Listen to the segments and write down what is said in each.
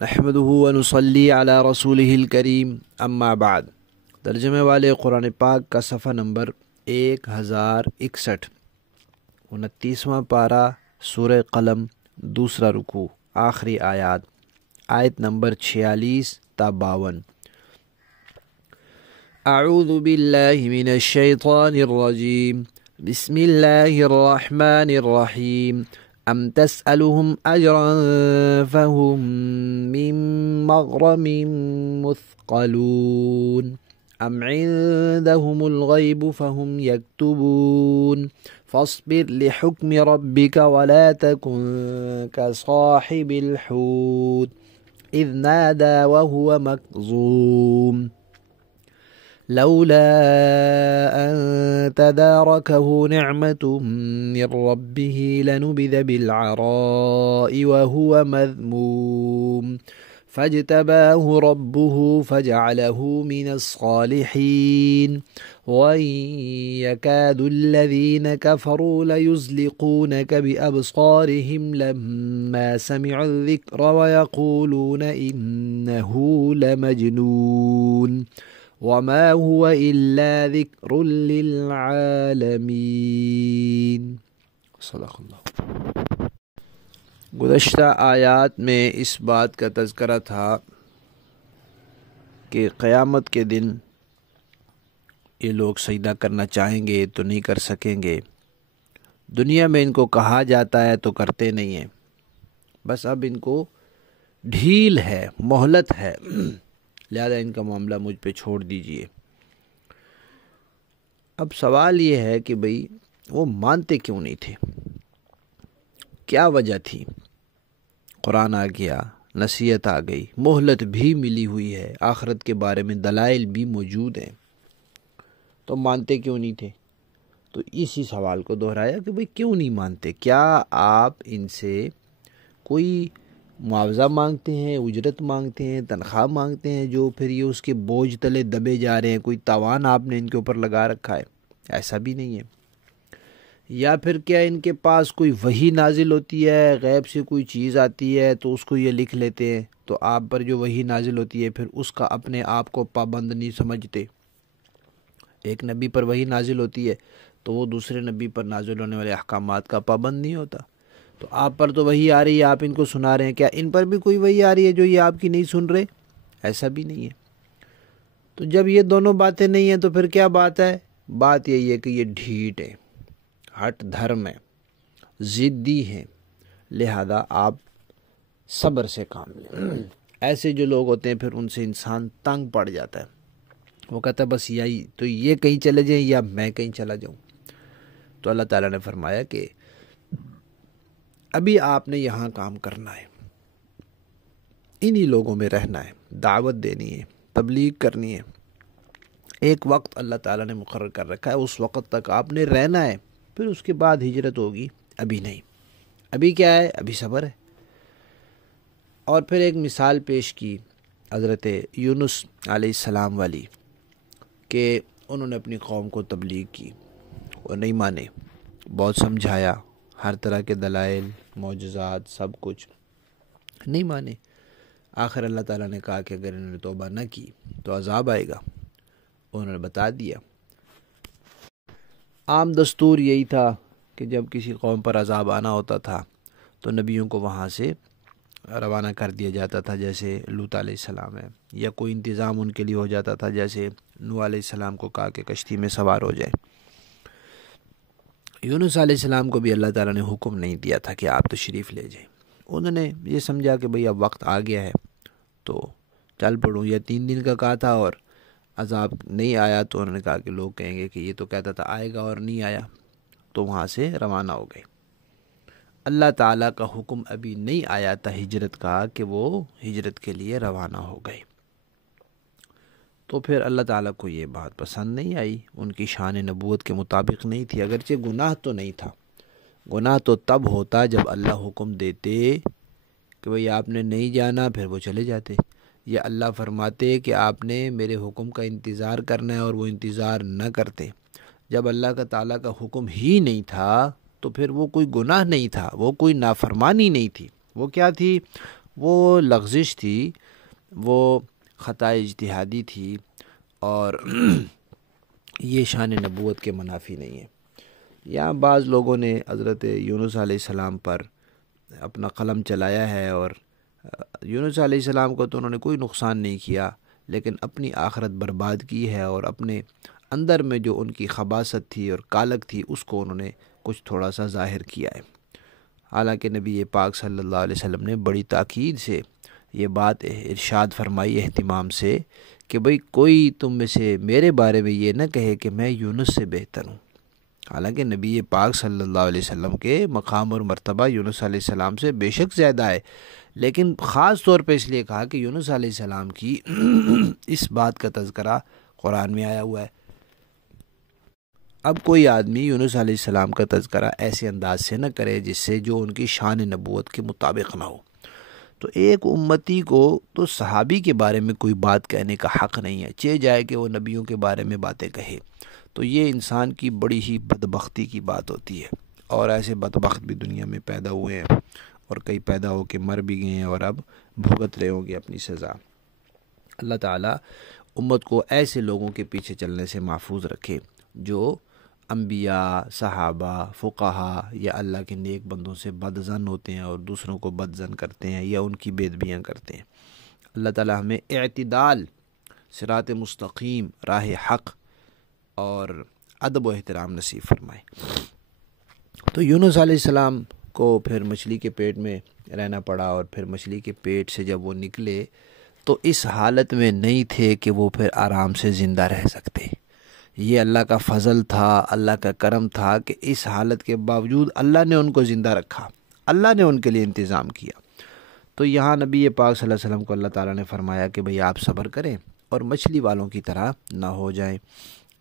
نحمدہ ونصلی علی رسولہ الکریم اما بعد۔ ترجمے والے قرآن پاک کا صفحہ نمبر 1061، 29واں پارہ، سورہ قلم، دوسرا رکوع، آخری آیات، آیت نمبر 46 تا 52۔ اعوذ باللہ من الشیطان الرجیم، بسم اللہ الرحمن الرحیم۔ ام تسألهم اجرا فهم من مغرم مثقلون ام عندهم الغیب فهم یکتبون فاصبر لحکم ربک ولا تکن كصاحب الحوت اذ نادى وهو مكظوم لولا أن تداركه نعمة من ربه لنبذ بالعراء وهو مذموم فاجتباه ربه فجعله من الصالحين وإن يكاد الذين كفروا ليزلقونك بأبصارهم لما سمعوا الذكر ويقولون إنه لمجنون وما هو إلا ذکر للعالمین۔ صدق اللہ۔ گزشتہ آیات میں اس بات کا تذکرہ تھا کہ قیامت کے دن یہ لوگ سجدہ کرنا چاہیں گے تو نہیں کر سکیں گے۔ دنیا میں ان کو کہا جاتا ہے تو کرتے نہیں ہیں، بس اب ان کو ڈھیل ہے، مہلت ہے، لہذا ان کا معاملہ مجھ پہ چھوڑ دیجئے۔ اب سوال یہ ہے کہ بھئی وہ مانتے کیوں نہیں تھے؟ کیا وجہ تھی؟ قرآن آ گیا، نصیحت آ گئی، مہلت بھی ملی ہوئی ہے، آخرت کے بارے میں دلائل بھی موجود ہیں، تو مانتے کیوں نہیں تھے؟ تو اسی سوال کو دہرایا کہ بھئی کیوں نہیں مانتے؟ کیا آپ ان سے کوئی معاوضہ مانگتے ہیں، اجرت مانگتے ہیں، تنخواہ مانگتے ہیں، جو پھر یہ اس کے بوجھ تلے دبے جا رہے ہیں؟ کوئی تاوان آپ نے ان کے اوپر لگا رکھا ہے؟ ایسا بھی نہیں ہے۔ یا پھر کیا ان کے پاس کوئی وحی نازل ہوتی ہے، غیب سے کوئی چیز آتی ہے تو اس کو یہ لکھ لیتے ہیں، تو آپ پر جو وحی نازل ہوتی ہے پھر اس کا اپنے آپ کو پابند نہیں سمجھتے؟ ایک نبی پر وحی نازل ہوتی ہے تو وہ دوسرے نبی پر نازل ہونے والے احکامات کا پابند نہیں ہوتا۔ تو آپ پر تو وحی آ رہی ہے، آپ ان کو سنا رہے ہیں، کیا ان پر بھی کوئی وحی آ رہی ہے جو یہ آپ کی نہیں سن رہے؟ ایسا بھی نہیں ہے۔ تو جب یہ دونوں باتیں نہیں ہیں تو پھر کیا بات ہے؟ بات یہی ہے کہ یہ ڈھیٹ ہے، ہٹ دھرم ہے، ضدی ہیں، لہذا آپ صبر سے کام لیں۔ ایسے جو لوگ ہوتے ہیں پھر ان سے انسان تنگ پڑ جاتا ہے، وہ کہتا ہے بس یہی تو، یہ کہیں چلے جائیں یا میں کہیں چلا جاؤں۔ تو اللہ تعالیٰ نے فرمایا کہ ابھی آپ نے یہاں کام کرنا ہے، انہی لوگوں میں رہنا ہے، دعوت دینی ہے، تبلیغ کرنی ہے۔ ایک وقت اللہ تعالیٰ نے مقرر کر رکھا ہے، اس وقت تک آپ نے رہنا ہے، پھر اس کے بعد ہجرت ہوگی۔ ابھی نہیں، ابھی کیا ہے؟ ابھی صبر ہے۔ اور پھر ایک مثال پیش کی حضرت یونس علیہ السلام والی، کہ انہوں نے اپنی قوم کو تبلیغ کی، وہ نہیں مانے، بہت سمجھایا، ہر طرح کے دلائل، معجزات، سب کچھ، نہیں مانے۔ آخر اللہ تعالیٰ نے کہا کہ اگر انہوں نے توبہ نہ کی تو عذاب آئے گا، انہوں نے بتا دیا۔ عام دستور یہی تھا کہ جب کسی قوم پر عذاب آنا ہوتا تھا تو نبیوں کو وہاں سے روانہ کر دیا جاتا تھا، جیسے لوط علیہ السلام ہے، یا کوئی انتظام ان کے لیے ہو جاتا تھا، جیسے نوح علیہ السلام کو کہا کہ کشتی میں سوار ہو جائے۔ یونس علیہ السلام کو بھی اللہ تعالیٰ نے حکم نہیں دیا تھا کہ آپ تشریف لے جائیں۔ انہوں نے یہ سمجھا کہ بھئی اب وقت آ گیا ہے تو چل پڑوں، یا 3 دن کا کہا تھا اور عذاب نہیں آیا تو انہوں نے کہا کہ لوگ کہیں گے کہ یہ تو کہتا تھا آئے گا اور نہیں آیا، تو وہاں سے روانہ ہو گئے۔ اللہ تعالیٰ کا حکم ابھی نہیں آیا تھا ہجرت کا کہ وہ ہجرت کے لیے روانہ ہو گئے، تو پھر اللہ تعالیٰ کو یہ بات پسند نہیں آئی، ان کی شان نبوت کے مطابق نہیں تھی۔ اگرچہ گناہ تو نہیں تھا، گناہ تو تب ہوتا جب اللہ حکم دیتے کہ بھئی آپ نے نہیں جانا، پھر وہ چلے جاتے، یا اللہ فرماتے کہ آپ نے میرے حکم کا انتظار کرنا ہے اور وہ انتظار نہ کرتے۔ جب اللہ کا تعالیٰ کا حکم ہی نہیں تھا تو پھر وہ کوئی گناہ نہیں تھا، وہ کوئی نافرمانی نہیں تھی، وہ کیا تھی؟ وہ لغزش تھی، وہ خطا اجتہادی تھی، اور یہ شان نبوت کے منافی نہیں ہے۔ یا بعض لوگوں نے حضرت یونس علیہ السلام پر اپنا قلم چلایا ہے، اور یونس علیہ السلام کو تو انہوں نے کوئی نقصان نہیں کیا، لیکن اپنی آخرت برباد کی ہے، اور اپنے اندر میں جو ان کی خباثت تھی اور کالک تھی اس کو انہوں نے کچھ تھوڑا سا ظاہر کیا ہے۔ حالانکہ نبی پاک صلی اللہ علیہ وسلم نے بڑی تاکید سے یہ بات ارشاد فرمائی، اہتمام سے، کہ بھئی کوئی تم میں سے میرے بارے میں یہ نہ کہے کہ میں یونس سے بہتر ہوں۔ حالانکہ نبی پاک صلی اللہ علیہ وسلم کے مقام اور مرتبہ یونس علیہ السلام سے بے شک زیادہ ہے، لیکن خاص طور پہ اس لیے کہا کہ یونس علیہ السلام کی اس بات کا تذکرہ قرآن میں آیا ہوا ہے۔ اب کوئی آدمی یونس علیہ السلام کا تذکرہ ایسے انداز سے نہ کرے جس سے جو ان کی شان نبوت کے مطابق نہ ہو۔ تو ایک امتی کو تو صحابی کے بارے میں کوئی بات کہنے کا حق نہیں ہے، چاہے جائے کہ وہ نبیوں کے بارے میں باتیں کہے، تو یہ انسان کی بڑی ہی بدبختی کی بات ہوتی ہے، اور ایسے بدبخت بھی دنیا میں پیدا ہوئے ہیں، اور کئی پیدا ہو کے مر بھی گئے ہیں اور اب بھگت رہے ہوں گے اپنی سزا۔ اللہ تعالیٰ امت کو ایسے لوگوں کے پیچھے چلنے سے محفوظ رکھے جو انبیاء، صحابہ، فقہا یا اللہ کے نیک بندوں سے بدظن ہوتے ہیں اور دوسروں کو بدظن کرتے ہیں یا ان کی بے ادبیاں کرتے ہیں۔ اللہ تعالیٰ ہمیں اعتدال، صراط مستقیم، راہ حق اور ادب و احترام نصیب فرمائے۔ تو یونس علیہ السلام کو پھر مچھلی کے پیٹ میں رہنا پڑا، اور پھر مچھلی کے پیٹ سے جب وہ نکلے تو اس حالت میں نہیں تھے کہ وہ پھر آرام سے زندہ رہ سکتے۔ یہ اللہ کا فضل تھا، اللہ کا کرم تھا کہ اس حالت کے باوجود اللہ نے ان کو زندہ رکھا، اللہ نے ان کے لیے انتظام کیا۔ تو یہاں نبی پاک صلی اللہ علیہ وسلم کو اللہ تعالیٰ نے فرمایا کہ بھئی آپ صبر کریں اور مچھلی والوں کی طرح نہ ہو جائیں۔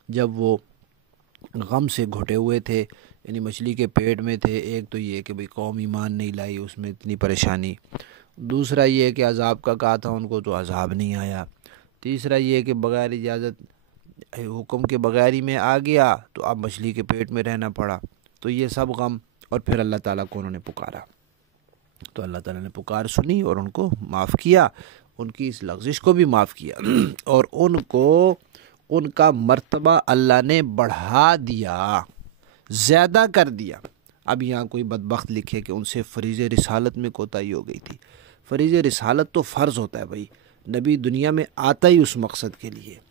جب وہ غم سے گھٹے ہوئے تھے، یعنی مچھلی کے پیٹ میں تھے، ایک تو یہ کہ بھئی قوم ایمان نہیں لائی، اس میں اتنی پریشانی، دوسرا یہ کہ عذاب کا کہا تھا ان کو تو عذاب نہیں آیا، تیسرا یہ کہ بغیر اجازت حکم کے بغیر ہی میں آ گیا تو اب مچھلی کے پیٹ میں رہنا پڑا۔ تو یہ سب غم، اور پھر اللہ تعالیٰ کو انہوں نے پکارا، تو اللہ تعالیٰ نے پکار سنی اور ان کو معاف کیا، ان کی اس لغزش کو بھی معاف کیا، اور ان کو ان کا مرتبہ اللہ نے بڑھا دیا، زیادہ کر دیا۔ اب یہاں کوئی بدبخت لکھے کہ ان سے فریض رسالت میں کوتاہی ہو گئی تھی۔ فریض رسالت تو فرض ہوتا ہے بھائی، نبی دنیا میں آتا ہی اس مقصد کے لیے۔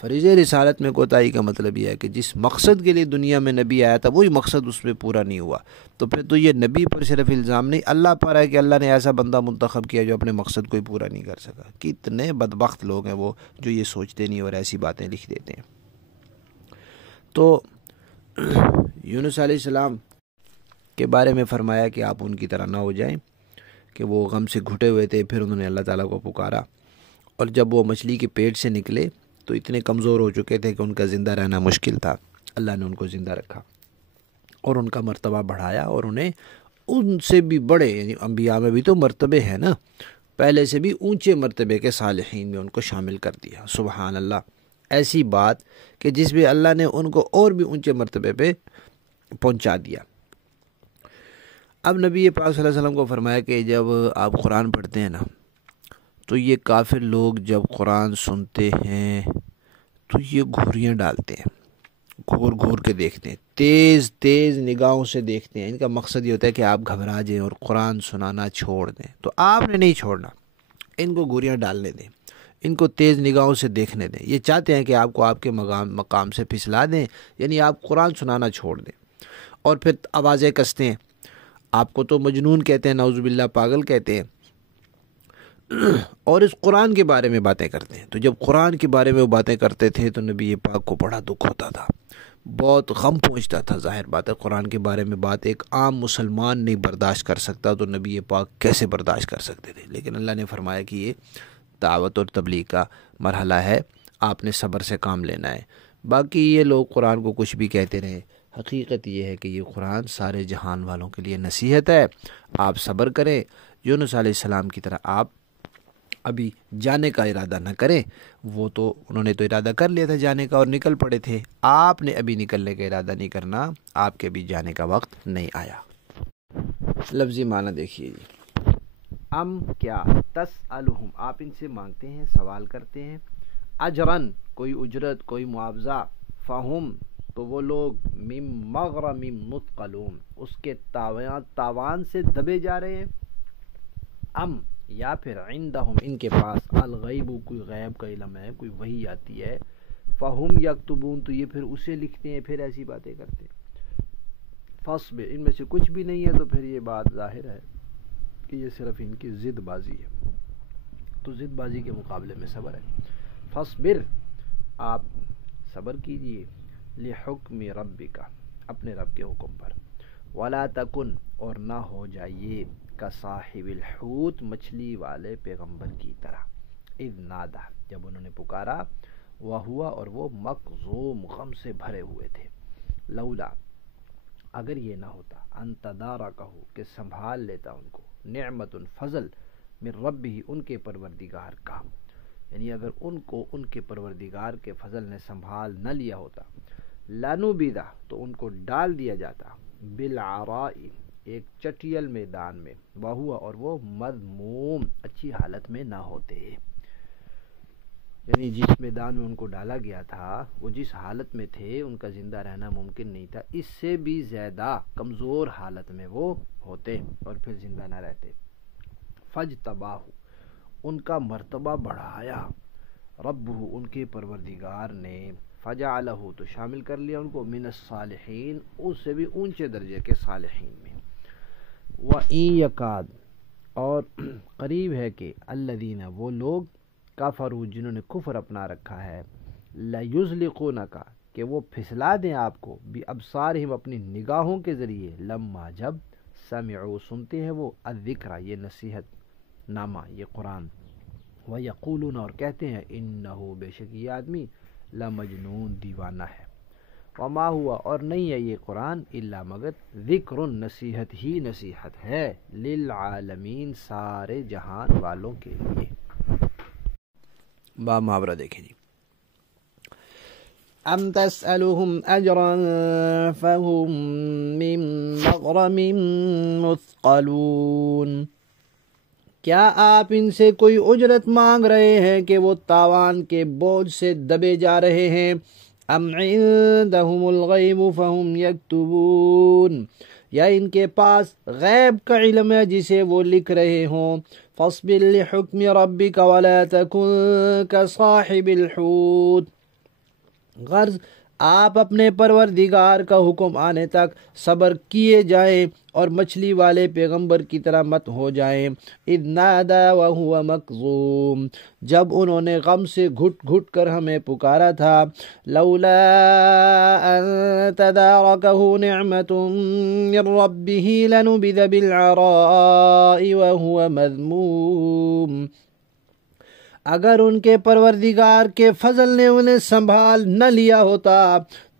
فریض رسالت میں کوتاہی کا مطلب یہ ہے کہ جس مقصد کے لیے دنیا میں نبی آیا تھا وہی مقصد اس میں پورا نہیں ہوا، تو پھر تو یہ نبی پر صرف الزام نہیں، اللہ پر ہے کہ اللہ نے ایسا بندہ منتخب کیا جو اپنے مقصد کوئی پورا نہیں کر سکا۔ کتنے بدبخت لوگ ہیں وہ جو یہ سوچتے نہیں اور ایسی باتیں لکھ دیتے ہیں۔ تو یونس علیہ السلام کے بارے میں فرمایا کہ آپ ان کی طرح نہ ہو جائیں، کہ وہ غم سے گھٹے ہوئے تھے، پھر انہوں نے اللہ تعالیٰ کو پکارا، اور جب وہ مچھلی کے پیٹ سے نکلے تو اتنے کمزور ہو چکے تھے کہ ان کا زندہ رہنا مشکل تھا۔ اللہ نے ان کو زندہ رکھا اور ان کا مرتبہ بڑھایا، اور انہیں ان سے بھی بڑے، یعنی انبیاء میں بھی تو مرتبے ہیں نا، پہلے سے بھی اونچے مرتبے کے صالحین میں ان کو شامل کر دیا۔ سبحان اللہ، ایسی بات کہ جس میں اللہ نے ان کو اور بھی اونچے مرتبے پہ پہنچا دیا۔ اب نبی پاک صلی اللہ علیہ وسلم کو فرمایا کہ جب آپ قرآن پڑھتے ہیں نا، تو یہ کافر لوگ جب قرآن سنتے ہیں تو یہ گھوریاں ڈالتے ہیں، گھور گھور کے دیکھتے ہیں، تیز تیز نگاہوں سے دیکھتے ہیں۔ ان کا مقصد یہ ہوتا ہے کہ آپ گھبرا جائیں اور قرآن سنانا چھوڑ دیں، تو آپ نے نہیں چھوڑنا، ان کو گھوریاں ڈالنے دیں، ان کو تیز نگاہوں سے دیکھنے دیں۔ یہ چاہتے ہیں کہ آپ کو آپ کے مقام سے پھسلا دیں، یعنی آپ قرآن سنانا چھوڑ دیں، اور پھر آوازیں کستے ہیں۔ آپ کو تو مجنون کہتے ہیں، نعوذ باللہ پاگل کہتے ہیں، اور اس قرآن کے بارے میں باتیں کرتے ہیں۔ تو جب قرآن کے بارے میں وہ باتیں کرتے تھے تو نبی پاک کو بڑا دکھ ہوتا تھا، بہت غم پہنچتا تھا۔ ظاہر بات ہے قرآن کے بارے میں بات ایک عام مسلمان نہیں برداشت کر سکتا، تو نبی پاک کیسے برداشت کر سکتے تھے؟ لیکن اللہ نے فرمایا کہ یہ دعوت اور تبلیغ کا مرحلہ ہے، آپ نے صبر سے کام لینا ہے۔ باقی یہ لوگ قرآن کو کچھ بھی کہتے رہے، حقیقت یہ ہے کہ یہ قرآن سارے جہان والوں کے لیے نصیحت ہے۔ آپ صبر کریں، یونس علیہ السلام کی طرح آپ ابھی جانے کا ارادہ نہ کریں۔ وہ تو انہوں نے تو ارادہ کر لیا تھا جانے کا اور نکل پڑے تھے، آپ نے ابھی نکلنے کا ارادہ نہیں کرنا، آپ کے ابھی جانے کا وقت نہیں آیا۔ لفظی معنی دیکھیے جی، ام کیا تسألہم آپ ان سے مانگتے ہیں، سوال کرتے ہیں، اجرن کوئی اجرت، کوئی معاوضہ، فہم تو وہ لوگ من مغرم مثقلون اس کے تاوان سے دبے جا رہے ہیں، ام یا پھر عندہم ان کے پاس الغیب کوئی غیب کا علم ہے، کوئی وحی آتی ہے، فہم یکتبون تو یہ پھر اسے لکھتے ہیں، پھر ایسی باتیں کرتے ہیں، فصبر ان میں سے کچھ بھی نہیں ہے تو پھر یہ بات ظاہر ہے کہ یہ صرف ان کی ضد بازی ہے، تو ضد بازی کے مقابلے میں صبر ہے، فصبر آپ صبر کیجئے، لحکم ربک اپنے رب کے حکم پر، ولا تکن اور نہ ہو جائیے کصاحب الحوت مچھلی والے پیغمبر کی طرح، اذ نادا جب انہوں نے پکارا، وہوا اور وہ مکظوم غم سے بھرے ہوئے تھے، لولا اگر یہ نہ ہوتا ان تدارکہ کہ سنبھال لیتا ان کو، نعمت فضل من ربہ ان کے پروردگار کا، یعنی اگر ان کو ان کے پروردگار کے فضل نے سنبھال نہ لیا ہوتا، لنبذ تو ان کو ڈال دیا جاتا، بالعراء ایک چٹیل میدان میں، وہوا اور وہ مذموم اچھی حالت میں نہ ہوتے، یعنی جس میدان میں ان کو ڈالا گیا تھا وہ جس حالت میں تھے ان کا زندہ رہنا ممکن نہیں تھا، اس سے بھی زیادہ کمزور حالت میں وہ ہوتے اور پھر زندہ نہ رہتے، فاجتباہ ان کا مرتبہ بڑھایا، ربہ ان کے پروردگار نے، فجعلہ تو شامل کر لیا ان کو، من الصالحین اس سے بھی اونچے درجے کے صالحین میں، وَإِن یکاد اور قریب ہے کہ الذین وہ لوگ کفروا جنہوں نے کفر اپنا رکھا ہے، لیزلقونک کہ وہ پھسلا دیں آپ کو، بابصارہم اپنی نگاہوں کے ذریعے، لما جب سمعوا سنتے ہیں وہ، الذکر یہ نصیحت نامہ یہ قرآن، ویقولون اور کہتے ہیں، انہ بے شک یہ آدمی لمجنون دیوانہ ہے، وما ہوا اور نہیں ہے یہ قرآن الا مگر ذکر نصیحت ہی نصیحت ہے، للعالمین سارے جہان والوں کے لیے۔ با محاورہ دیکھیں جی، ام تسألهم اجرا فهم من مغرم مثقلون کیا آپ ان سے کوئی اجرت مانگ رہے ہیں کہ وہ تاوان کے بوجھ سے دبے جا رہے ہیں، ام عندهم الغیب فهم یکتبون یا ان کے پاس غیب کا علم ہے جسے وہ لکھ رہے ہوں، فاصبر لحکم ربک ولا تکن کصاحب الحوت غرض آپ اپنے پروردگار کا حکم آنے تک صبر کیے جائیں اور مچھلی والے پیغمبر کی طرح مت ہو جائیں، اذ نادا وہو مکظوم جب انہوں نے غم سے گھٹ گھٹ کر ہمیں پکارا تھا، لولا ان تدارکہ نعمت من ربہ لنبذ بالعراء وہو مذموم اگر ان کے پروردگار کے فضل نے انہیں سنبھال نہ لیا ہوتا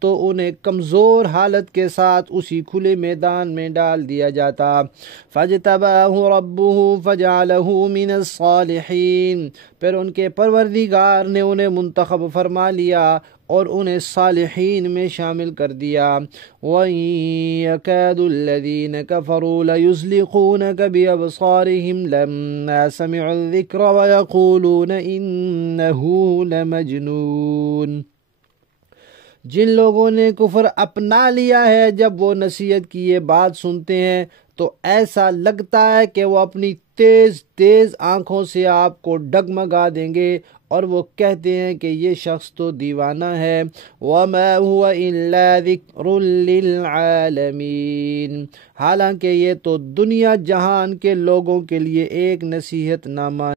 تو انہیں کمزور حالت کے ساتھ اسی کھلے میدان میں ڈال دیا جاتا، فاجتباہ ربہ فجعلہ من الصالحین پھر ان کے پروردگار نے انہیں منتخب فرما لیا اور انہیں صالحین میں شامل کر دیا، وَإِن يَكَادُ الَّذِينَ كَفَرُوا لَيُزْلِقُونَكَ بِأَبْصَارِهِمْ لَمَّا سَمِعُوا الذِّكْرَ وَيَقُولُونَ إِنَّهُ لَمَجْنُونَ جن لوگوں نے کفر اپنا لیا ہے جب وہ نصیحت کی یہ بات سنتے ہیں تو ایسا لگتا ہے کہ وہ اپنی تیز تیز آنکھوں سے آپ کو ڈگمگا دیں گے اور وہ کہتے ہیں کہ یہ شخص تو دیوانہ ہے، وَمَا هُوَ إِلَّا ذِكْرٌ لِّلْعَالَمِينَ حالانکہ یہ تو دنیا جہان کے لوگوں کے لیے ایک نصیحت نامہ